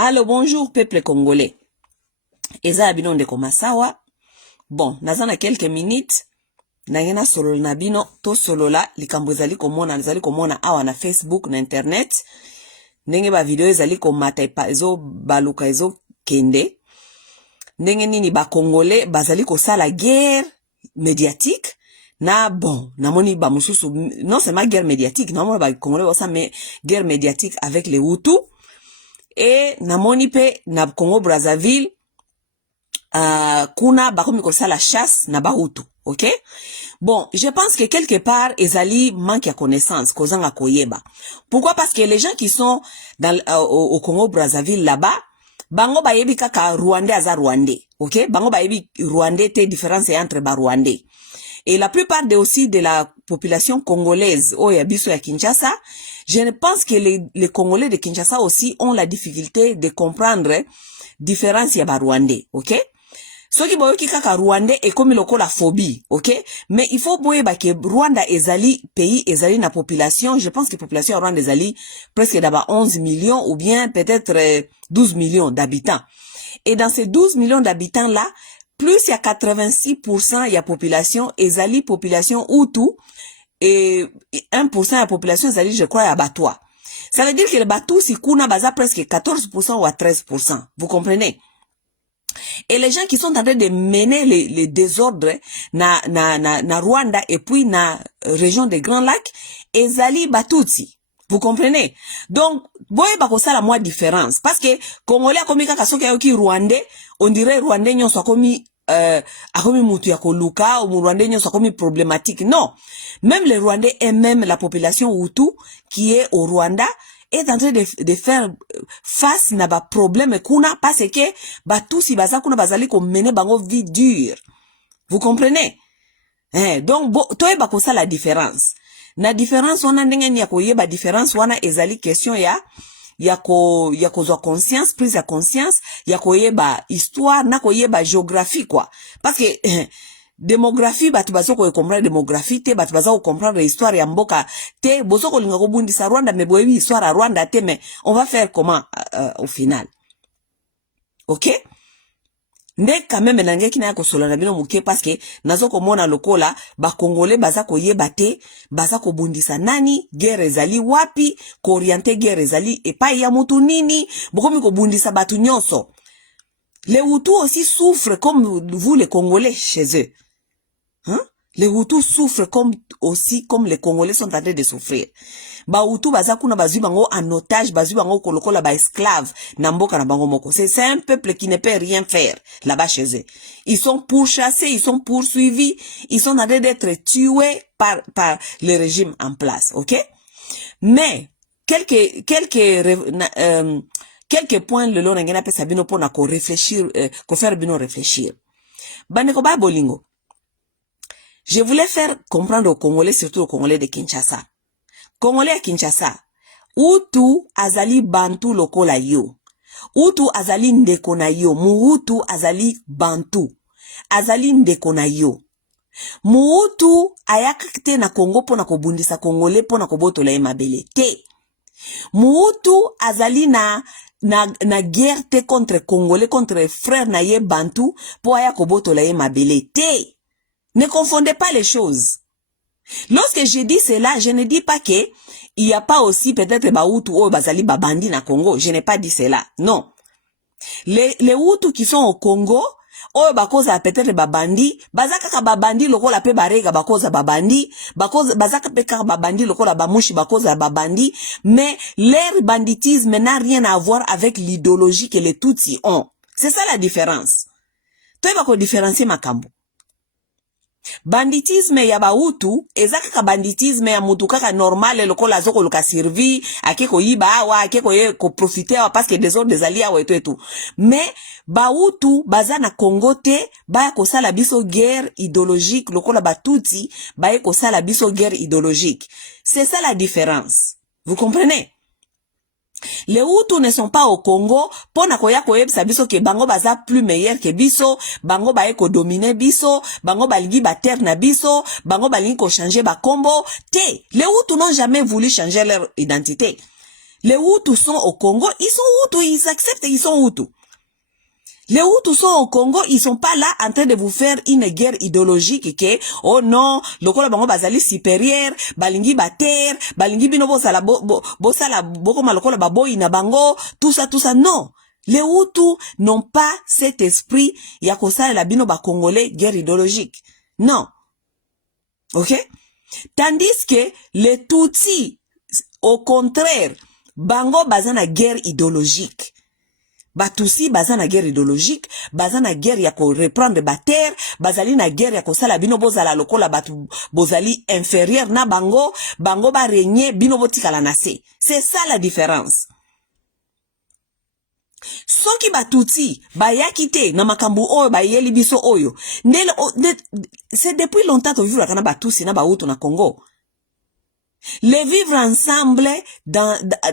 Allô, bonjour peuple congolais. Eza bino ndeko masawa. Bon, nazana quelques minutes. Nangena solo na bino to solola likambo ezali komona awa na Facebook na internet. Ndenge ba video ezali komata ezo baluka ezo kende. Ndenge nini ba congolais bazali kosala guerre médiatique. Na bon, namoni ba mususu non c'est ma guerre médiatique, namoni ba congolais osa mais guerre médiatique avec les Hutus. Et namoni pe na Congo Brazzaville kuna bakomi kosala chasse na Bahutu, ok? Bon, je pense que quelque part ezali manque ya connaissance kozanga koyeba. Pourquoi? Parce que les gens qui sont dans au Congo Brazzaville là-bas, bango bayebi kaka Rwandais aza Rwandais, ok? Bango bayebi Rwandais te différence entre ba Rwandais. Et la plupart aussi de la population congolaise, oh ya biso ya Kinshasa, je ne pense que les Congolais de Kinshasa aussi ont la difficulté de comprendre différence ya ba Rwandais, ok? Soki boyoki kaka Rwandais est comme lokola phobie, ok? Mais il faut boyeba que Rwanda ezali pays ezali na population, je pense que population ya Rwanda ezali presque d'abord 11 millions ou bien peut-être 12 millions d'habitants. Et dans ces 12 millions d'habitants là, plus il y a 86% il y a population ezali population Hutu et 1% de la population ezali je crois à Batwa. Ça veut dire que le Batu si kuna baza presque 14% ou à 13%. Vous comprenez? Et les gens qui sont en train de mener les désordres na Rwanda et puis na région des Grands Lacs, ezali Batutsi. Vous comprenez? Donc, boye bakosa la moi différence. Parce que, Congolais akomi kaka soki ayoki Rwandais, on dirait Rwandais nyonso akomi mutu ya koluka, ou Rwandais nyonso akomi problématique. Non. Même les Rwandais et même la population Hutu qui est au Rwanda, est en train de faire face na ba problème kuna parce que ba tous si baza kuna bazali ko mener bango vie dure. Vous comprenez? Donc toi ba ko ça la différence. Na différence on a ndenge ni ya ko yeba différence wana ezali question ya kozwa conscience, prise ya conscience, ya ko yeba histoire na ko yeba géographie quoi. Parce que démographie batu bazo ko comprendre démographie te batu bazo ko comprendre histoire ya mboka te bozo ko linga ko bundisa Rwanda mais boyebi histoire à Rwanda te mais on va faire comment au final. OK? Nde quand même nangeki na ko solo na bino muke parce que nazo ko mona lokola ba congolais baza ko yeba te baza ko bundisa nani guerre ezali wapi ko orienter guerre ezali epai ya mutu nini bokomi ko bundisa batu nyonso. Les Hutus aussi souffrent comme vous les Congolais chez eux. Hein? Les Hutus souffrent comme les Congolais sont en train de souffrir. Ba Hutus baza kuna bazui bango en otage, bazui bango kolokola ba esclaves na mboka na bango moko. C'est un peuple qui ne peut rien faire là-bas chez eux. Ils sont pourchassés, ils sont poursuivis, ils sont en train d'être tués par le régime en place, OK? Mais quelques points le long ngena pesa bino pona ko réfléchir ko faire bino réfléchir. Bandeko ba bolingo. Je voulais faire comprendre aux Congolais, surtout aux Congolais de Kinshasa. Congolais à Kinshasa, Hutu azali Bantu lokola yo. Hutu azali ndeko na yo. Muhutu azali Bantu. Azali ndeko na yo. Muhutu ayakite na Congo pona kobundisa Congolais pona kobotola ye mabele. Te. Muhutu azali na guerre te contre Congolais, contre frère na ye Bantu po aya kobotola ye mabele. Te. Ne confondez pas les choses. Lorsque je dis cela, je ne dis pas que il n'y a pas aussi peut-être ba Hutu ou bazali babandi na Congo. Je n'ai pas dit cela. Non. Les Hutu qui sont au Congo, ou bakoza peut-être babandi, bazaka babandi lokola pe barega bakoza babandi, bazaka pe babandi lokola bamushi bakoza babandi, mais leur banditisme n'a rien à voir avec l'idéologie que les Tutsis ont. C'est ça la différence. Toi bako différencier makambo. Banditisme ya ba Hutu ezaka ka banditisme ya mutu kaka normal lokola zoko luka servi akeko yiba awa akeko ye ko profiter awa parce que des autres des alliés awa et tout. Mais ba Hutu baza na Congo te ba ko sala biso guerre idéologique lokola ba Tutsi ba ko sala biso guerre idéologique. C'est ça la différence. Vous comprenez? Les Hutus ne sont pas au Congo pona koya koyebisa biso ke bango baza plus meilleur que biso, bango ba eko dominer biso, bango balingi ba terre na biso, bango balingi ko changer ba kombo. Te, les Hutus n'ont jamais voulu changer leur identité. Les Hutus sont au Congo, ils sont Hutus, ils acceptent, ils sont Hutus. Les Hutus sont au Congo, ils sont pas là en train de vous faire une guerre idéologique que, oh non, lokola bango bazali supérieur, balingi bater, balingi bino bosala bosala bokoma lokola baboyi na bango, tout ça, non. Les Hutus n'ont pas cet esprit ya kosala la bino ba Congolais guerre idéologique. Non. Ok? Tandis que les Tutsis, au contraire, bango bazana guerre idéologique. Batusi bazana guerre idéologique, bazana guerre ya ko reprendre bater, bazali na guerre ya ko sala bino bozala lokola batu bozali inférieur na bango, bango ba régner bino botikala na se. C'est ça la différence. Soki batuti bayakite na makambu oyo bayeli biso oyo ndele c'est depuis longtemps to vivre kana batusi na bahutu na Congo. Les vivre ensemble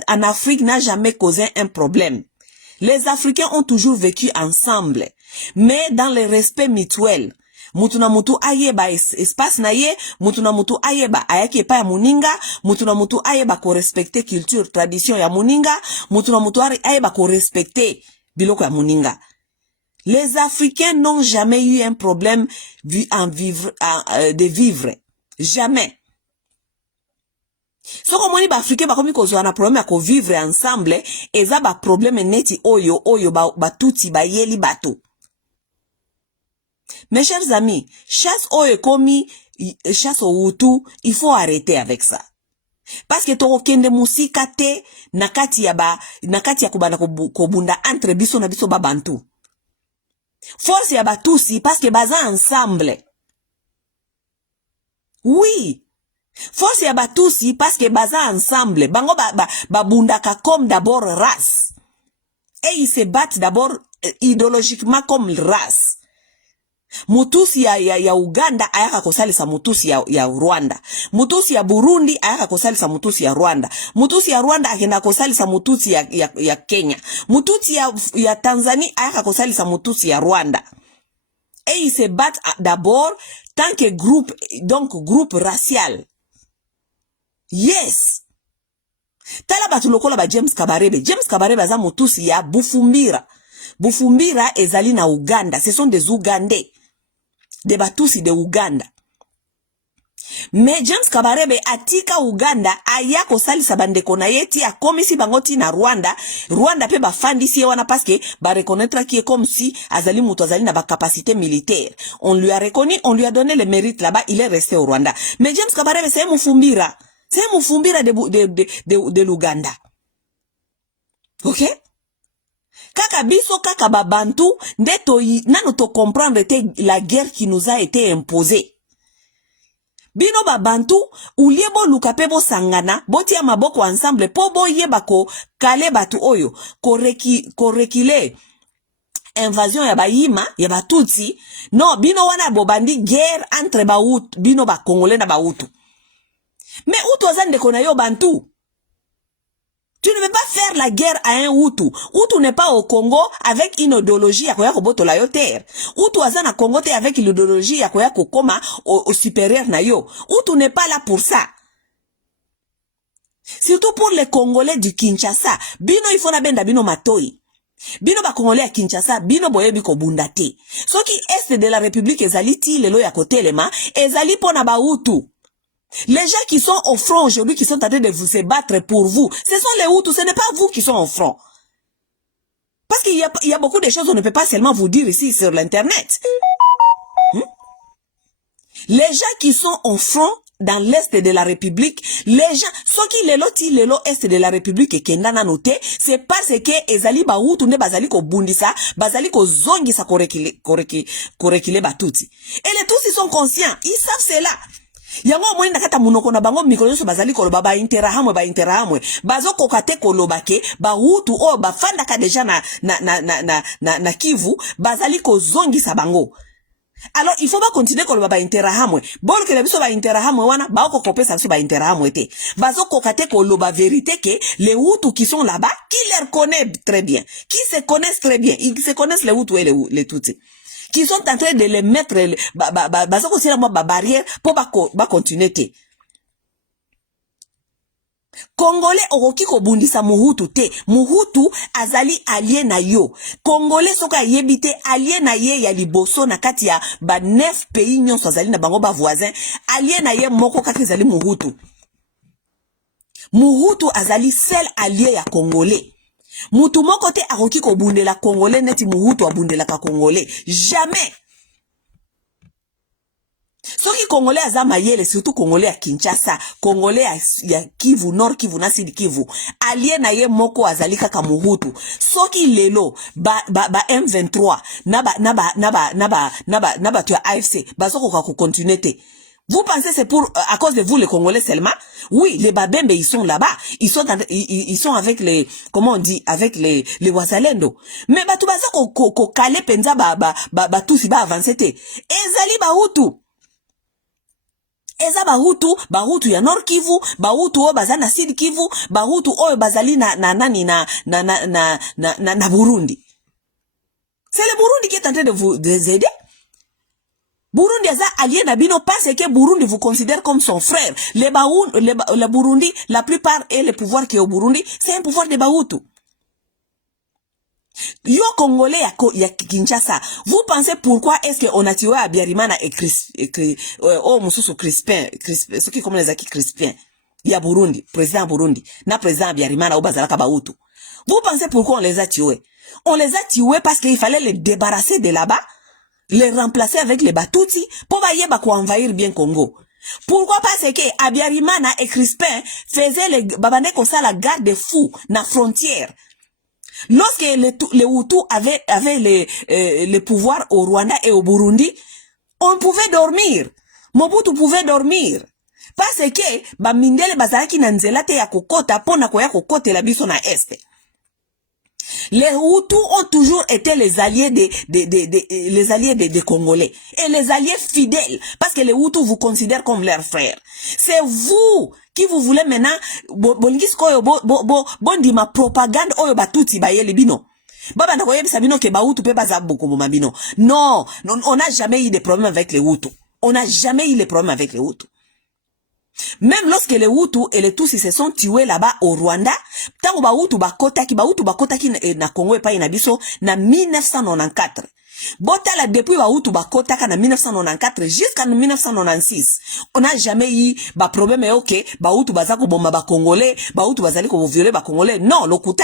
en Afrique n'a jamais causé un problème. Les Africains ont toujours vécu ensemble, mais dans le respect mutuel. Mutu na mutu ayeba espace na ye, mutu na mutu ayeba ayake pa ya muninga, mutu na mutu ayeba ko respecter culture, tradition ya muninga, mutu na mutu ayeba ko respecter biloko ya muninga. Les Africains n'ont jamais eu un problème de vivre. Jamais. Soko moni ba Africain ba komi kozwa na problème ya ko vivre ensemble, eza ba problème neti oyo ba tuti ba yeli bato. Mes chers amis, chasse oyo komi chasse au Hutu, il faut arrêter avec ça. Parce que toko kende musika te nakati ya kubanda kobunda entre biso na biso ba bantu. Force ya batusi parce que baza ensemble. Oui. Force ya batusi parce que baza ensemble. Bango bundaka comme d'abord race. Et ils se battent d'abord idéologiquement comme race. Mutusi ya Uganda ayaka kosalisa mutusi ya Rwanda. Mutusi ya Burundi ayaka kosalisa mutusi ya Rwanda. Mutusi ya Rwanda akenda kosalisa mutusi ya Kenya. Mutusi ya Tanzanie ayaka kosalisa mutusi ya Rwanda. Et ils se battent d'abord tant que groupe, donc groupe racial. Yes. Tala batu lokola ba James Kabarebe. James Kabarebe aza mutusi ya Bufumbira. Bufumbira ezali na Uganda. Ce sont des Ougandais. Des batusi de Uganda. Mais James Kabarebe atika Uganda aya kosalisa bandeko na yeti a komisi bangoti na Rwanda. Rwanda pe bafandi si wana parce que ba reconnaître qui est comme si azali mutu azali na ba capacité militaire. On lui a reconnu, on lui a donné le mérite là-bas, il est resté au Rwanda. Mais James Kabarebe c'est Mufumbira. C'est Mufumbira de l'Uganda. OK? Kaka biso kaka babantu ndeto nano to comprendre te la guerre qui nous a été imposée. Bino babantu ulie bo lukape bo sangana botia maboko ensemble po bo yeba ko kale batu oyo ko rekile invasion ya bayima ya batutsi. Non, bino wana bobandi guerre entre bahutu bino ba Congolais na bahutu. Mais Hutu azande kona yo bantu. Tu ne peux pas faire la guerre à un Hutu. Hutu n'est pas au Congo avec une idéologie à koya koboto la yo terre. Hutu azana Congo te avec une idéologie à koya kokoma au supérieur na yo. Hutu n'est pas là pour ça. Surtout pour les Congolais du Kinshasa. Bino ifona benda bino matoi. Bino ba Congolais à Kinshasa, bino boyebi ko bundate. So ki est de la République ezali ti lelo ya kotelema, ezali pona ba Hutu. Les gens qui sont au front aujourd'hui, qui sont en train de vous se battre pour vous, ce sont les Hutus, ce n'est pas vous qui sont au front. Parce qu'il y a beaucoup de choses qu'on ne peut pas seulement vous dire ici sur l'internet. Les gens qui sont au front dans l'est de la République, les gens, ceux qui lelo est de la République et qui n'en noté, c'est parce que ezali ba Hutu ne bazali ko bundisa, bazali ko zongisa korekile batuti. Et les tous ils sont conscients, ils savent cela. Yango mwenda kata munoko na bango mikolo nyonso bazali koloba ba interahamwe bazo kokate koloba ke ba Hutu o ba fanda ka deja na Kivu bazali ko zongisa bango. Alors il faut pas continuer koloba ba interahamwe bol ke biso ba interahamwe wana ba ko kopesa biso ba interahamwe te bazo kokate koloba vérité que les Hutu qui sont là-bas qui les connaissent très bien, qui se connaissent très bien, ils se connaissent les Hutu et les Tutsis, qui sont en train de les mettre barrière pour continuer. Congolais okoki kobundisa Muhutu te. Muhutu azali allié na yo. Congolais soka yebite allié na ye ya liboso na kati ya ba 9 pays nyonso azali na bango ba voisin. Allié na ye moko kaka ezali Muhutu. Muhutu azali seul allié ya Congolais. Mutu moko te akoki kobundela Congolais neti Muhutu abundela ka Congolais. Jamais. Soki Congolais aza mayele, surtout Congolais à Kinshasa, Congolais ya Kivu, Nord Kivu, na Sud Kivu, allié na ye moko azali kaka Muhutu. Soki lelo, ba M23, naba tu AFC, soko kako continuer te. Vous pensez c'est pour à cause de vous les Congolais seulement? Oui, les Babembe ils sont là-bas, ils sont avec les, comment on dit, avec les Wazalendo. Mais batu baza ko kale penza tout si ba avancer te. Ezali Bahutu. Eza Bahutu ya Nord Kivu, Bahutu o baza na Sud Kivu, Bahutu o bazali na Burundi. C'est le Burundi qui est en train de vous aider. Burundi eza allié na bino parce que Burundi vous considère comme son frère. Le Burundi, la plupart et le pouvoir qui est au Burundi, c'est un pouvoir de Bahutu. Yo Congolais ya Kinshasa, vous pensez pourquoi est-ce qu'on a tué Abiyarimana et Mususu Crispin, ce qui comme les acquis Crispin, il y a Burundi, président Burundi, na président Abiyarimana ou Bazalaka Bahutu. Vous pensez pourquoi on les a tués? On les a tués parce qu'il fallait les débarrasser de là-bas, les remplacer avec les Batutsi pour envahir bien Congo. Pourquoi? Parce que Abiyarimana et Crispin faisaient les babane comme ça la garde des fous na frontière. Lorsque les Hutus avaient les pouvoirs au Rwanda et au Burundi, on pouvait dormir. Mobutu pouvait dormir. Parce que, mindele bazalaki na nzela te ya kokota, pona koya kokote la biso na este. Les Hutus ont toujours été les alliés des Congolais. Et les alliés fidèles. Parce que les Hutus vous considèrent comme leurs frères. C'est vous qui vous voulez maintenant, ma propagande oyo batuti bayele bino. Baba na koyebisa bino ke Bahutu pe baza boko bino. Non, on n'a jamais eu de problème avec les Hutus. On n'a jamais eu de problème avec les Hutus. Même lorsque les Hutus et les Tutsis se sont tués là-bas au Rwanda, tango Bahutu bakotaki na Congo epai na biso na 1994. Botala depuis Bahutu bakotaka na 1994 jusqu'en 1996. On n'a jamais eu ba problème ok, Bahutu bazako bomba ba Congolais, Bahutu bazali ko violer ba Congolais. Non, lokuta.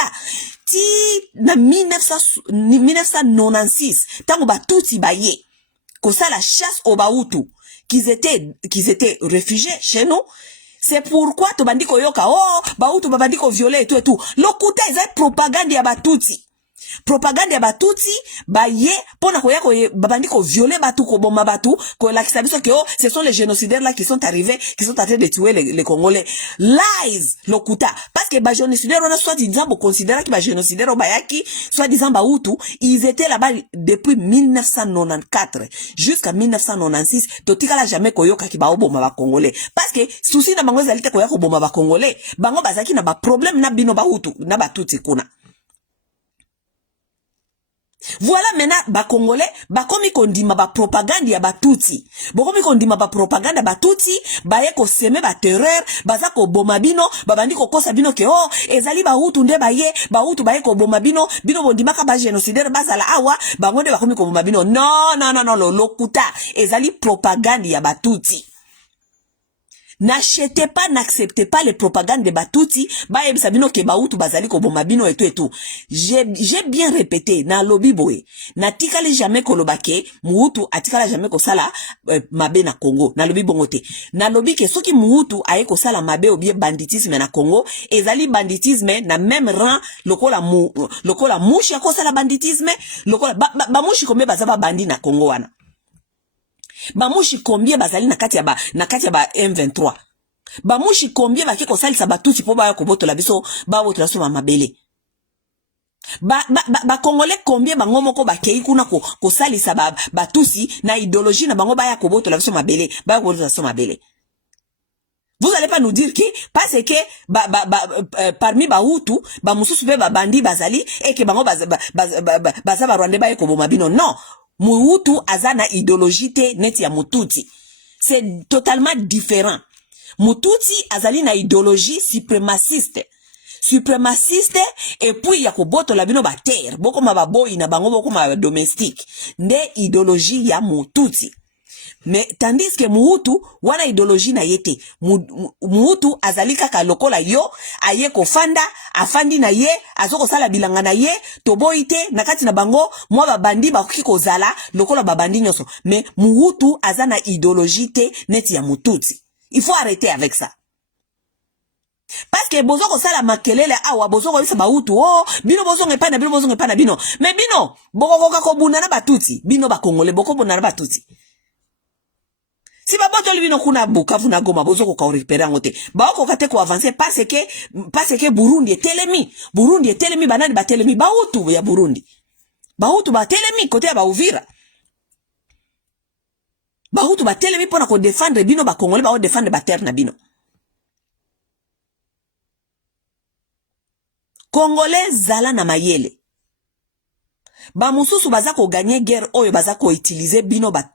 Ti na 1996, tango Batutsi baye. Comme ça la chasse au Bahutu. Qu'ils étaient réfugiés chez nous. C'est pourquoi tu bandiko yoka, oh, Bahutu bandiko violer et tout et tout. Lokuta, ils ont propagande ya Batutsi. Propagande ya Batutsi, baye, pona koya bandiko violer Batu, ko bomba Batu, ko la kisabiso que oh, ce sont les génocidaires là qui sont arrivés, qui sont en train de tuer les Congolais. Lies, lokuta. Parce que ba génocidaires, on a soit disant, bo considérer que ba génocidaires au Bayaki, soit disant Bahutu, ils étaient là-bas depuis 1994 jusqu'à 1996. Totika la jamais koyoka ki ba bomba ba Congolais. Parce que, souci na bango zalite koya ko bomba ba Congolais, bango bazaki na ba problème na bino Bahutu, na Batutsi kuna. Voilà maintenant ba Congolais ba komi kondima ba propagande ya Batutsi. Ba komi kondima ba propagande ya Batutsi, ba ye ko seme ba terreur, baza ko boma bino, ba bandi ko kosa bino ke oh, ezali Bahutu nde Bahutu ba ye ko boma bino, bino bondima ka ba génocidaire bazala awa, ba ngonde ba komi ko boma bino. Non, lokuta, ezali propagande ya Batutsi. N'achetez pas, n'acceptez pas les propagandes de Batutsi, ba ebisabino ke Bahutu bazali ko bomba bino et tout et tout. J'ai bien répété, na lobi boye, na tikali jamais kolobake, Muhutu atikala jamais ko sala mabe na Congo, na lobi bongote. Na lobi ke soki Muhutu aye ko sala mabe ou bien banditisme na Congo, ezali banditisme na même rang lokola mouche ko sala banditisme, lokola ba mouche kombe bazaba bandi na Congo wana. Bamushi combien bazali na kati ya ba M23. Bamushi combien ba keko salisa Batutsi po ba ko botola biso ba botola so mabele. Ba Congolais combien bango moko ba kei kuna ko salisa Batutsi na idéologie na bango ba ya ko botola biso mabele, ba ko botola so mabele. Vous allez pas nous dire que parce que parmi Bahutu, ba mususu pe ba bandi bazali et que bango baza ba Rwanda ba ko bomabino. Non. Muhutu azana idéologie te neti ya Mututsi. C'est totalement différent. Mututsi azali na idéologie suprémaciste et puis ya koboto la bino ba terre boko ma baboyi na bango boko ma domestique nde idéologie ya Mututsi. Mais tandis que Muhutu wana idéologie na yete Muhutu azali kaka lokola yo aye kofanda afandi na ye azoko sala bilanga na ye toboite nakati na bango mwa babandi bakoki kozala lokola babandi nyoso. Mais Muhutu azana idéologie te neti ya Mututsi. Il faut arrêter avec ça. Parce que bozo ko sala makelele awa bozo ko bisa Bahutu oh bino bozo ngepana bino mais bino boko ko bunda na Batutsi bino ba Congolais boko bunda na Batutsi. Si baboto libino kuna Bukavu na Goma bozo ko récupérer ngote ba ko kate ko avancer parce que Burundi est telemi banani ba telemi Bahutu ya Burundi Bahutu ba telemi côté ya ba Uvira Bahutu ba telemi pona ko défendre bino ba Congolais ba défendre ba terre na bino. Congolais zala na mayele ba mususu baza ko gagner guerre oyo baza ko utiliser bino ba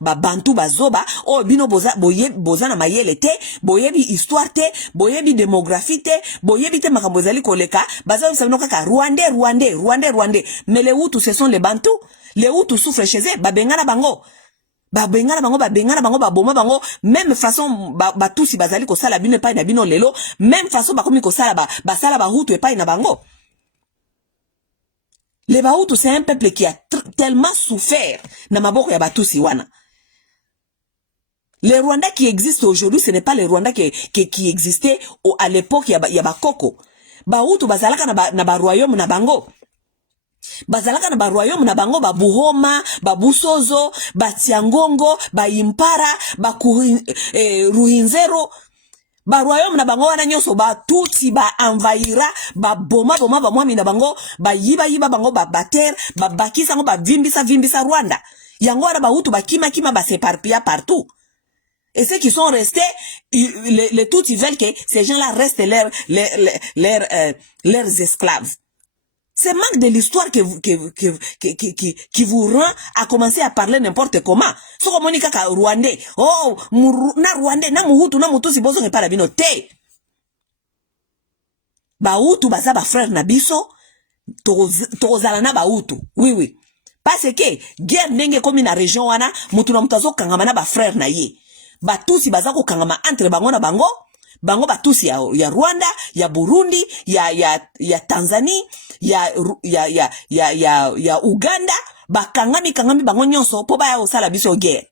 bantu bazoba oyo bino boza na mayele te boyebi histoire te boyebi démographie te boyebi te makambo ezali koleka baza bisabino kaka Rwandais mais les Hutus ce sont les Bantus. Les Hutus souffrent chez eux babengana bango baboma bango même façon Batutsi bazali ko sala bino epai na bino lelo même façon bakomi ko sala basala Bahutu epai na bango. Les Bahutu c'est un peuple qui a tellement souffert na maboko ya Batutsi wana. Les Rwandais qui existent aujourd'hui ce n'est pas les Rwandais qui existaient à l'époque ya Bakoko. Bahutu bazalaka na ba royaume na bango. Bazalaka na ba royaume na bango ba Buhoma, ba Busozo, ba Tiangongo, ba Impara, ba Ruhinzero. Ba royaume na bango wana nyoso ba Tutsi ba envahira ba boma ba mwami na bango ba yiba bango ba terre ba bakisa ngo ba vimbisa Rwanda. Yango wana Bahutu ba kima ba s'éparpilla partout. Et ceux qui sont restés, les Tutsis veulent que ces gens-là restent leurs esclaves. C'est manque de l'histoire qui vous rend à commencer à parler n'importe comment. So comme on kaka Rwandais. Oh, na Rwandais, na Muhutu, na Mututsi bozo ngepa na bino te. Bahutu baza ba frère na biso, tozala na Bahutu. Oui. Parce que guerre ndenge komi na région wana, mutu na mutazo kangama na ba frère na ye. Batutsi baza ko kangama entre bango na bango. Bango Batutsi ya Rwanda, ya Burundi, ya Tanzanie, ya Uganda, bakangami bango nyonso po ba ya osala biso guerre.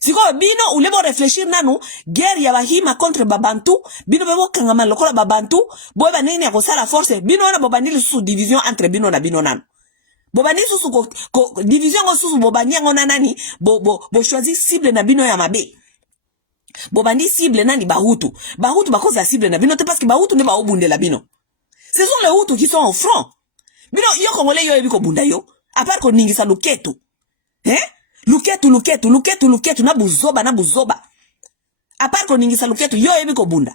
Siko bino ulebo réfléchir nanu guerre ya bahima contre babantu, bino bebo kangama lokola babantu, boy ba nini ya kosala force, bino wana bobandili sous division entre bino na bino nanu. Bobani susu division ngo susu bobani ngo nani, bo choisir cible na bino ya mabe. Bobandi cible nani Bahutu bakoza cible na bino te parce que Bahutu ne ba obunde la bino. Ce sont les Hutus qui sont au front. Bino yo Congolais yo ebiko bunda yo. À part ko ningisa luketu. Luketu na buzoba. À part ko ningisa luketu yo ebiko bunda.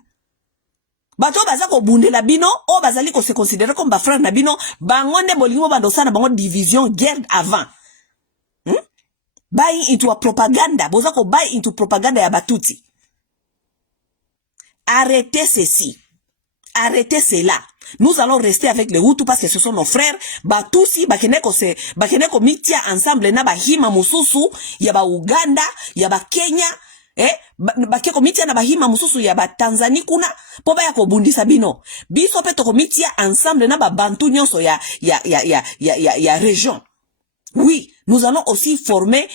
Bato baza ko bunde la bino o bazali ko se considérer comme ba frère na bino bangonde bolingo bandosana bango division guerre avant. Buy into a propaganda. Boza ko buy into propaganda ya Batutsi. Arrêtez ceci. Arrêtez cela. Nous allons rester avec les Hutus parce que ce sont nos frères. Batutsi bakeneko mitia ensemble na bahima mususu ya ba Uganda, ya ba Kenya, bakeko mitia na bahima mususu ya ba Tanzanie kuna po ba ya ko bundisa bino. Biso pe to ko mitia ensemble na ba Bantu nyonso ya région. Oui, nous allons aussi former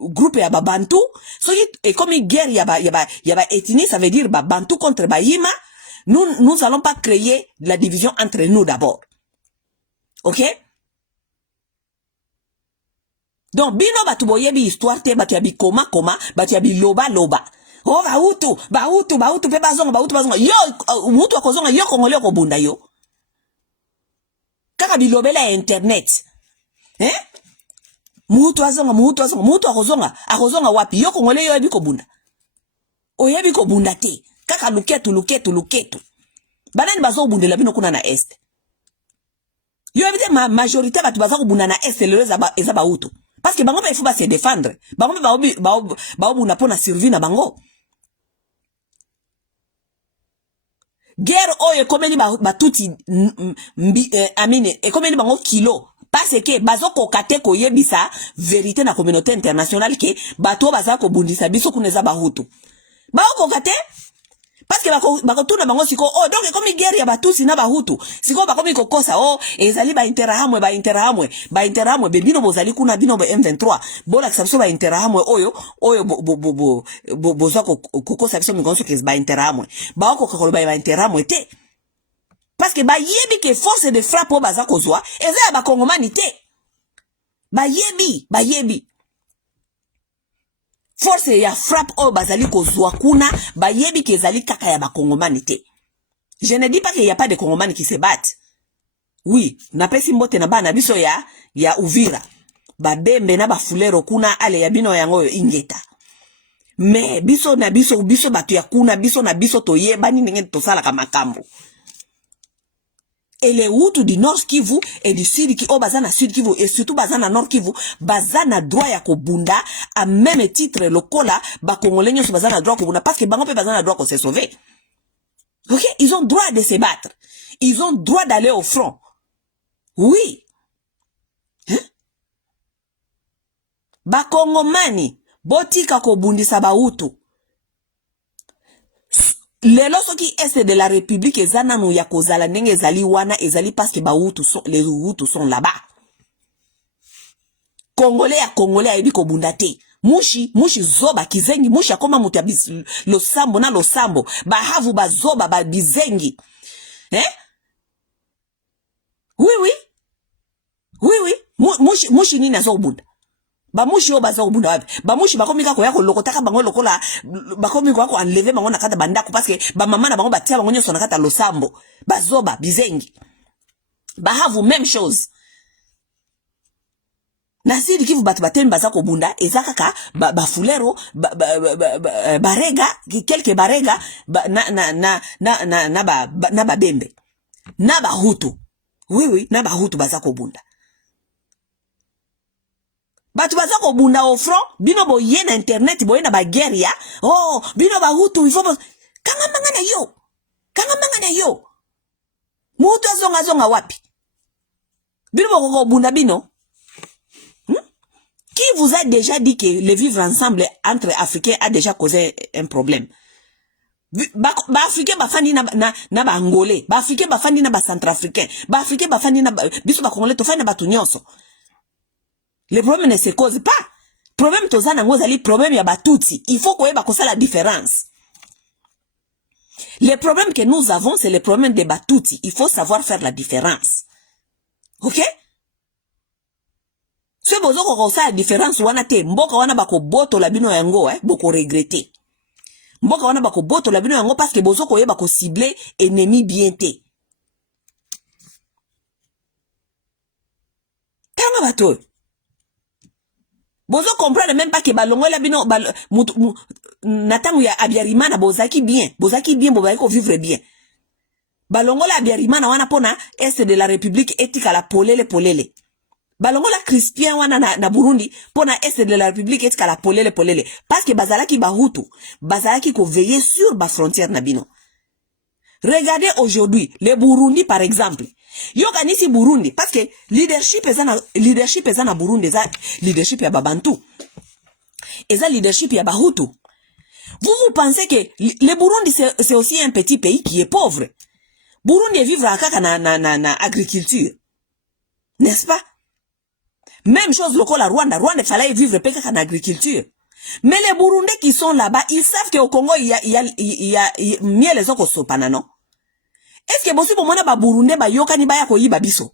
groupe ya Babantu. So et comme guerre yaba ethnie, ça veut dire Babantu contre Bahima. Nous allons pas créer la division entre nous d'abord. OK? Donc bino batu boyebi histoire te batu yabi koma batu yabi loba. Oh Bahutu pe bazonga. Yo Mutu akozonga yo Congolais ko bunda yo. Kaka bilobela internet. Mutu akozonga wapi yo Congolais yo ebiko bunda. Oyebiko bunda te. Kaka luketu. Banani bazo bundela bino kuna na est. Yo ebite majorité batu bazo bunda na est le eza Bahutu. Parce que bango ba il faut se défendre. Bango ba bunda pona survie na bango. guerre oyo ekomeli batuti amine ekomeli bango kilo parce que bazokoka te koyebisa vérité na communauté internationale ke bato baza kobundisa biso kuna eza bahutu baokoka te parce que bakotuna bango siko donc ekomi guerre ya batusi na bahutu siko bakomi kokosa ezali bainterahamwe bebino bozali kuna bino ba M23 bolakisa biso bainterahamwe oyo bozwa kokosa biso mikonso ke bainterahamwe baokoka koloba bainterahamwe te parce que bayebi ke force de frappe o baza kozwa eza ya bakongomani te bayebi force ya frappe o bazali kozwa kuna bayebi ke ezali kaka ya bakongomani te. Je ne dis pas qu'il n'y a pas de congomani qui se battent. Oui, napesi mbote na bana biso ya Uvira. Babembe na bafulero kuna ale ya bino yango ingeta. Mais biso batu ya kuna biso na biso toyeba ni ndenge tosala ka makambo. Et les Hutus du Nord Kivu et du Sud Kivu, bazana Sud Kivu et surtout bazana Nord Kivu, bazana droit ya kobunda à même titre le kola ba congolais nyonso bazana droit kobunda parce que bango pe bazana droit ko se sauver. OK, ils ont droit de se battre. Ils ont droit d'aller au front. Oui. Hein? Ba kongomani botika kobundisa ba Hutu. Lelo soki est de la République ezana no ya kozala ndenge ezali wana ezali parce que les Hutus sont là-bas. Congolais ayebi kobunda te. Mushi zoba kizengi mushi akoma mutu ya losambo bahavu bazoba ba bizengi. Oui. Mushi nini azobunda. Bamushi o baza obunda wapi bamushi bakomika ko yako lokotaka bango lokola bakomika ko enlever bango nakata bandako parce que ba mama na bango batia bango nyoso nakata losambo bazoba bizengi bahavu même chose na Sud Kivu batu bateni baza ko bunda ezakaka bafulero barega quelques barega na babembe na bahutu oui na bahutu baza ko bunda. Batu baza ko bunda au front bino boye na internet boye na baguerre ya bino bahutu il faut kanga manga na yo mutu azonga wapi bino ko bunda bino qui vous a déjà dit que le vivre ensemble entre Africains a déjà causé un problème? Ba Africain ba fandi na ba Angolais, ba Africain ba fandi na ba Centrafricain, ba Africain ba fandi na biso ba Congolais to fandi na ba tunyonso. Le problème ne se cause pas. Problème tozana ngozali problème ya batuti. Il faut koyeba kosa la différence. Le problème que nous avons c'est le problème des batuti. Il faut savoir faire la différence. OK? Ce bozo ko kosa la différence wana te mboka wana bako boto la bino yango boko regretter. Mboka wana bako boto la bino yango parce que bozo koyeba ko cibler ennemi bien te. Tanga bato. Bozo comprendre même pas que balongola bino natangu ya Abiyarimana bozaki bien bozaki ko vivre bien. Balongola Abiyarimana wana pona est de la République etika la polele. Balongola Crispien wana na Burundi pona est de la République etika la polele parce que bazalaki bahutu bazalaki ko veiller sur ba frontière na bino. Regardez aujourd'hui le Burundi par exemple. Yo kanisi Burundi parce que leadership ezana Burundi eza leadership ya babantu. Eza leadership ya bahutu. Vous pensez que le Burundi c'est aussi un petit pays qui est pauvre. Burundi vivre à kaka na agriculture. N'est-ce pas? Même chose lokola Rwanda fallait vivre kaka na agriculture. Mais les Burundais qui sont là-bas, ils savent qu'au Congo il y a miel les oko sopana non? Est-ce que possible mona ba Burundais ba yokani ba ya ko yiba biso?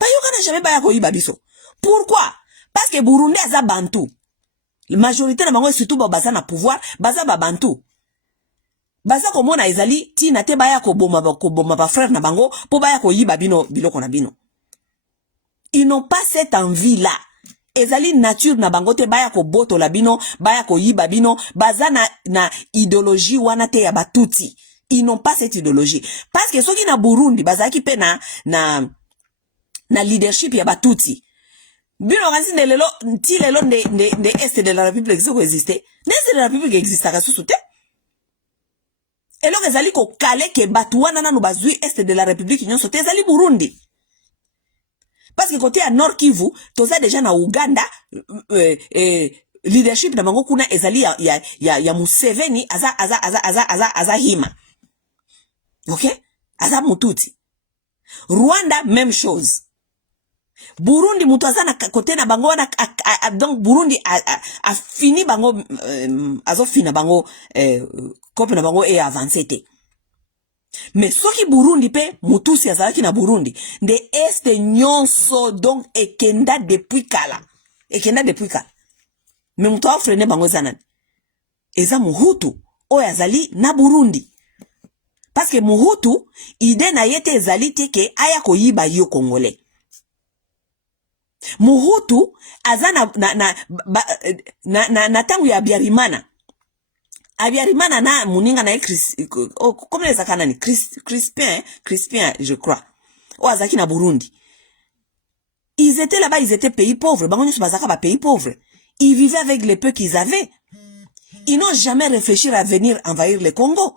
Ba yokana jamais ba ya ko yiba biso. Pourquoi? Parce que Burundais aza bantu. La majorité na bango surtout ba baza na pouvoir, baza ba bantu. Baza ko mona ezali tina te ba ya ko boma ba frère na bango po ba ya ko yiba bino biloko na bino. Ils n'ont pas cette envie là. Ezali nature na bango te baya ko boto la bino, baya ko yiba bino, baza na idéologie wana te ya batuti. Ils n'ont pas cette idéologie. Parce que soki na Burundi, bazaki pe na leadership ya batuti. Bino kasi ne lelo est de la République zoko existe. N'est de la République existe ka susu te. eloko ezali ko kale ke batu wana nanu bazwi est de la République nyonso te ezali Burundi. Parce que côté à Nord Kivu, toza déjà na Uganda, leadership na bango kuna ezali ya Museveni aza hima. Ok? Aza mututi. Rwanda, même chose. Burundi, mutu aza na côté na bango wana, donc Burundi a fini bango, azo fina bango, kope na bango e avancé te. Mais soki Burundi pe mutusi azalaki na Burundi de este nyonso donc ekenda depuis kala mais mutu afrene bango zanani eza muhutu oyo azali na Burundi parce que muhutu ide na yete ezali teke aya koyiba yo congolais muhutu azana na tangu ya Biarimana Abiyarimana na muninga na comme les akanani Crispin je crois o azaki na Burundi. Ils étaient là-bas, ils étaient pays pauvres. Bango nyonso bazaka ba pays pauvres. Ils vivaient avec les peu qu'ils avaient. Ils n'ont jamais réfléchi à venir envahir le Congo.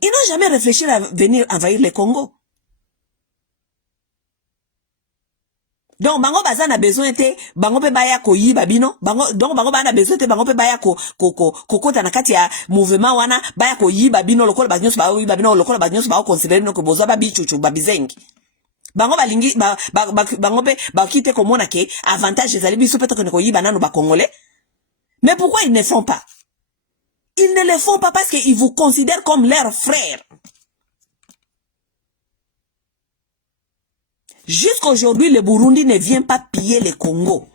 Ils n'ont jamais réfléchi à venir envahir le Congo. Donc bango baza na besoin te bango pe baya ko yiba bino bango donc bango bana besoin te bango pe baya ko kota na kati ya mouvement wana baya ko yiba bino lokola ba nyonso ba yiba bino lokola ba nyonso ba considérer no ko bozo ba bichuchu ba bizengi bango balingi bango pe ba kite ko mona ke avantage ezali biso peut-être ko yiba nano ba congolais. Mais pourquoi ils ne font pas? Ils ne le font pas parce qu'ils vous considèrent comme leurs frères. Jusqu'aujourd'hui, le Burundi ne vient pas piller le Congo.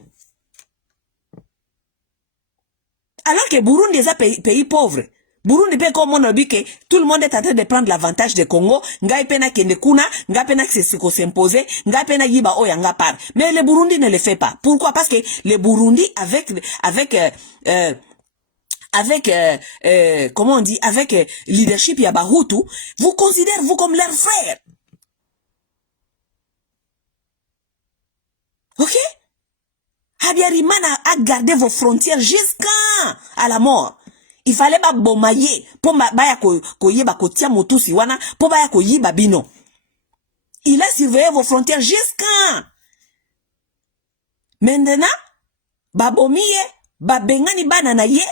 Alors que Burundi est un pays pauvre. Burundi peut comme on a dit que tout le monde est en train de prendre l'avantage du Congo. Ngai pena kende kuna, ngai pena que c'est s'imposer, ngai pena yiba oyanga par. Mais le Burundi ne le fait pas. Pourquoi? Parce que le Burundi comment on dit, avec leadership Yabahutu, vous considérez vous comme leur frère. Ok? Abiyarimana a gardé vos frontières jusqu'à la mort. Il fallait pas bomayer pour baya ko yeba ko tia motusi wana pour baya ko yiba bino. Il a surveillé vos frontières jusqu'à. Maintenant, babomiye, babengani bana na ye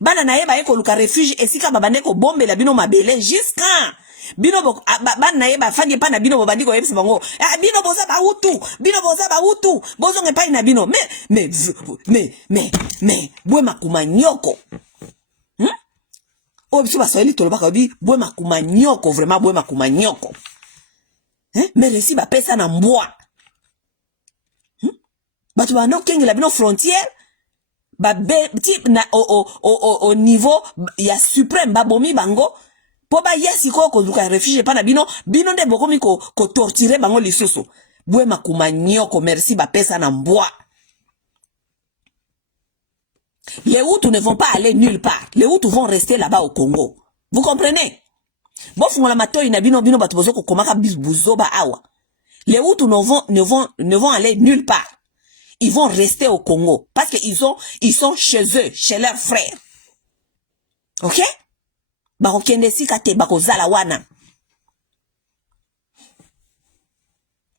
ba eko luka refuge esika babande ko bombe la bino mabele jusqu'à. Bino bana na ye ba fandi pa na bino bobandi ko yebisa bango. Bino boza ba hutu, bozo ngepa na bino. Mais bwe makuma nyoko. Biso baswahili tolobaka bi bwe makuma nyoko, vraiment bwe makuma nyoko. Mais resi ba pesa na mbwa. Batu bano kengi la bino frontière ba type na au niveau ya suprême babomi bango po ba yesi ko duka refuge pa na bino nde bokomi ko torturer bango lisusu. Bwe makuma nyoko, merci ba pesa na mbwa. Les Hutus ne vont pas aller nulle part. Les Hutus vont rester là-bas au Congo. Vous comprenez? Bon fungola matoi na bino batu bozo ko komaka buzoba awa. Les Hutus ne vont aller nulle part. Ils vont rester au Congo parce que ils sont chez eux, chez leurs frères. OK? Bako kende sika te bako zala wana.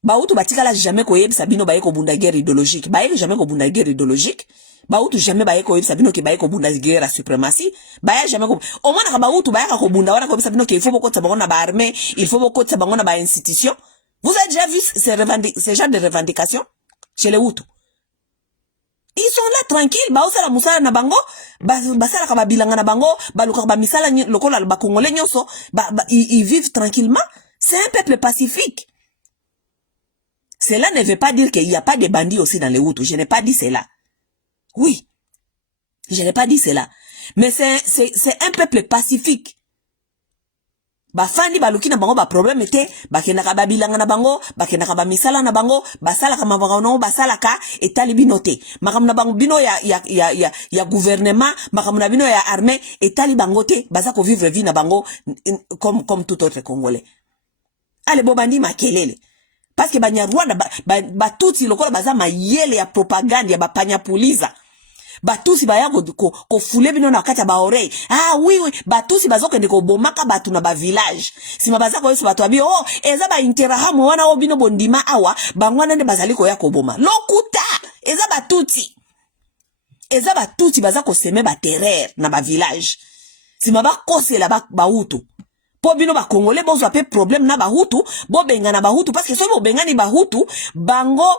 Bahutu batikala jamais ko yebisa bino baye ko bunda guerre idéologique. Baye jamais ko bunda guerre idéologique. Bahutu jamais baye ko yebisa bino ke baye ko bunda guerre à suprématie. Baye jamais ko. Au moins ka bahutu baye ko bunda wana ko yebisa bino ke il faut beaucoup de bango na ba armée, il faut beaucoup de bango na ba institution. Vous avez déjà vu ces genre de revendications chez les Hutus? Ils sont là tranquilles, ba osala musala na bango, basala ka babilanga na bango, baluka ba misala lokola ba congolais nyonso, ils vivent tranquillement. C'est un peuple pacifique. Cela ne veut pas dire qu'il n'y a pas de bandits aussi dans les Hutus. Je n'ai pas dit cela. Oui. Je n'ai pas dit cela. Mais c'est un peuple pacifique. Bafandi baluki na bango ba problème était bakenda ka babilanga na bango, bakenda ka ba misala na bango, basala ka mabango no basala ka etali binote. Makam na bango bino ya gouvernement, makam na bino ya armée etali bangote, baza ko vivre vie na bango comme tout autre Congolais. Allez bobandi makelele. Parce que Banyarwanda ba tuti lokola baza mayele ya propagande ya bapanya puliza. batusi baya ko fule bino na kati ya ba oreille. Ah oui oui, batusi bazokende ko bomaka batu na ba village. Sima baza ko yesu batu abi oh eza ba interahamu wana obino bondima awa bangwana nde bazali ko ya ko boma. Lokuta eza batuti. Eza batuti baza ko seme ba terreur na ba village. Sima ba kosela ba hutu. Po bino ba Congolais bozo ape problème na ba hutu, bo benga na ba hutu parce que so bo benga ni ba hutu, bango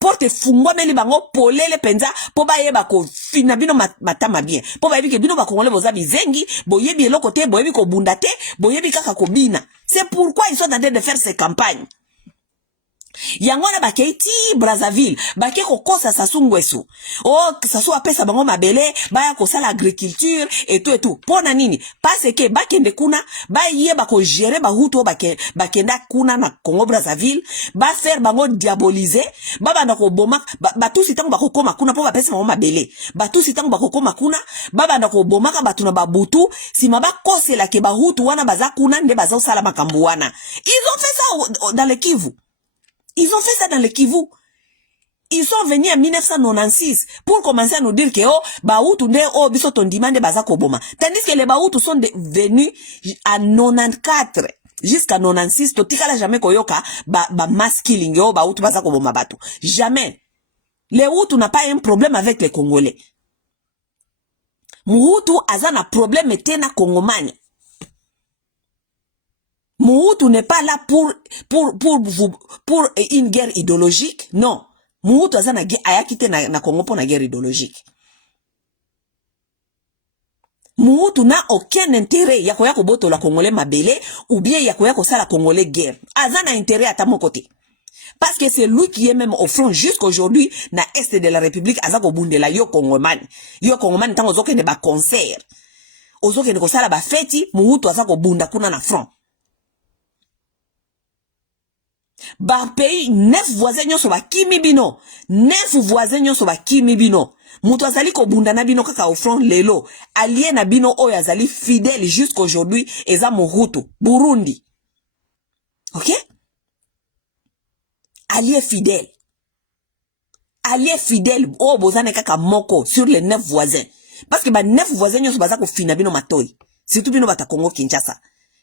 porte fungwa meli bango polele penza po ba yeba ko fina bino matama bien. Po ba yebi ke bino ba Congolais boza bizengi, bo yebi eloko te, bo yebi ko bunda te, bo yebi kaka ko bina. C'est pourquoi ils sont en train de faire ces campagnes. Yangona bakeiti Brazzaville bake ko kosa Sassou Nguesso oh Sassou apesa bango mabele baya ko sala agriculture et tout pona nini parce que bakende kuna ba yeba ko gérer ba hutu bakenda kuna na Congo Brazzaville ba faire bango diaboliser ba bana ko boma ba tout sitango ba ko koma kuna po ba pesa bango mabele ba tout sitango ba ko koma kuna ba bana ko bomaka batu na babutu sima ba kosela ke ba hutu wana baza kuna nde baza sala makambo wana. Ils ont fait ça dans le Kivu. Ils ont fait ça dans le Kivu. Ils sont venus en 1996 pour commencer à nous dire que oh Bahutu nde oh biso ton demande baza koboma. Tandis que les Bahutu sont venus à 94 jusqu'à 96 to tikala jamais koyoka ba mass killing oh Bahutu baza koboma batu. Jamais. Les Hutu n'a pas un problème avec les Congolais. Muhutu azana problème tena Kongomani. Mohutu n'est pas là pour une guerre idéologique. Non. Mohutu azana ayakite na Congo pour une guerre idéologique. Mohutu n'a aucun intérêt ya koya koboto la Congolais mabele ou bien ya koya kosala Congolais guerre. Azana intérêt à ta mon côté. Parce que c'est lui qui est même au front jusqu'aujourd'hui na est de la République azako bundela yo Congomani. Yo Congomani tango zoke ne ba concert. Ozoke ne kosala ba feti Mohutu azako bunda kuna na front. Ba pays 9 voisins nyoso ba kimi bino 9 voisins nyoso ba kimi bino mutu azali ko bunda na bino kaka au front lelo allié na bino oyo azali fidèle jusqu'aujourd'hui eza Mohutu Burundi. OK? Allié fidèle oh bozane kaka moko sur les 9 voisins parce que ba 9 voisins nyoso baza ko fina bino matoi surtout bino bata Congo Kinshasa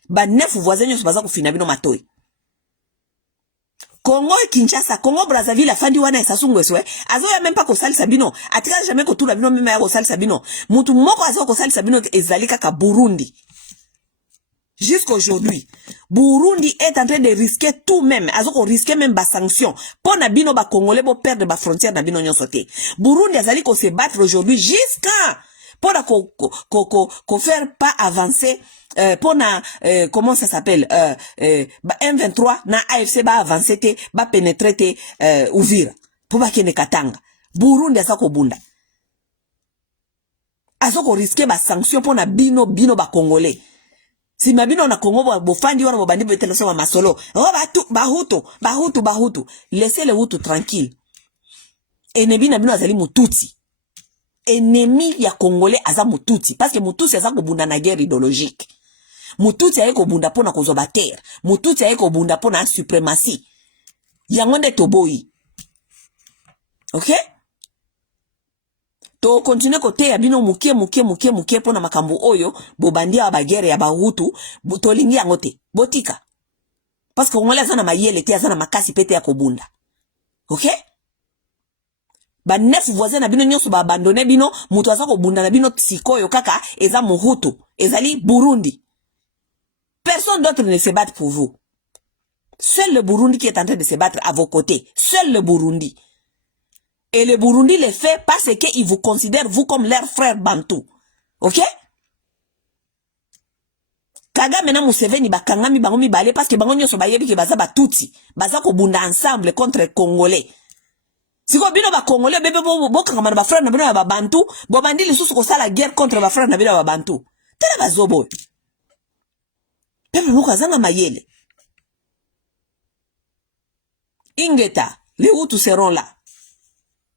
ba 9 voisins nyoso baza ko fina bino matoi. Congo et Kinshasa, Congo Brazzaville a fandi wana Sassou Nguesso azo ya même pas ko salisa bino atika jamais ko tula bino même ya ko salisa bino mutu moko azo ko salisa bino ezali kaka Burundi. Jusqu'aujourd'hui Burundi est en train de risquer tout même azo ko risquer même ba sanction pona bino ba Congolais bo perdre ba frontière na bino nyonso te. Burundi azali ko se battre aujourd'hui jusqu'à pona ko faire pas avancer pona comment ça s'appelle M23 na AFC ba avancer te ba pénétrer te Uvira pour ba kene Katanga. Burundi azako bunda azoko risquer ba sanction pona bino ba Congolais. Si mabino na Congo bo fandi wana bo bandi betela sema masolo oh Bahutu laissez les Hutu tranquille. Ennemi na bino azali mututi. Ennemi ya Congolais aza mututi parce que mututi aza ko bunda na guerre idéologique. Mututi ayeko bunda pona kozoba terre. Mututi ayeko bunda pona suprématie. Yango nde toboyi. OK? To continue kote ya bino mukie pona makambo oyo bo bandia ba guerre ya Bahutu to lingi yango te. Botika. Parce que Congolais azana mayele te azana makasi pete ya kobunda. OK? Ba 9 voisins na bino nyonso ba abandonné bino mutu azako bunda na bino sikoyo kaka eza Mohutu ezali Burundi. Personne d'autre ne se bat pour vous. Seul le Burundi qui est en train de se battre à vos côtés. Seul le Burundi. Et le Burundi le fait parce qu'il vous considère vous comme leur frère bantou. OK? Kagame na Museveni bakangami bango mibale parce que bango nyonso bayebi ke baza batuti. Baza ko bunda ensemble contre les Congolais. Siko bino ba Congolais bebe bo kangama na ba frère na bino ba bantu, bo bandi lisusu ko sala guerre contre ba frère na bino ba bantu. Tela bazobo. Pepe moko azanga mayele. Ingeta, les Hutus seront là.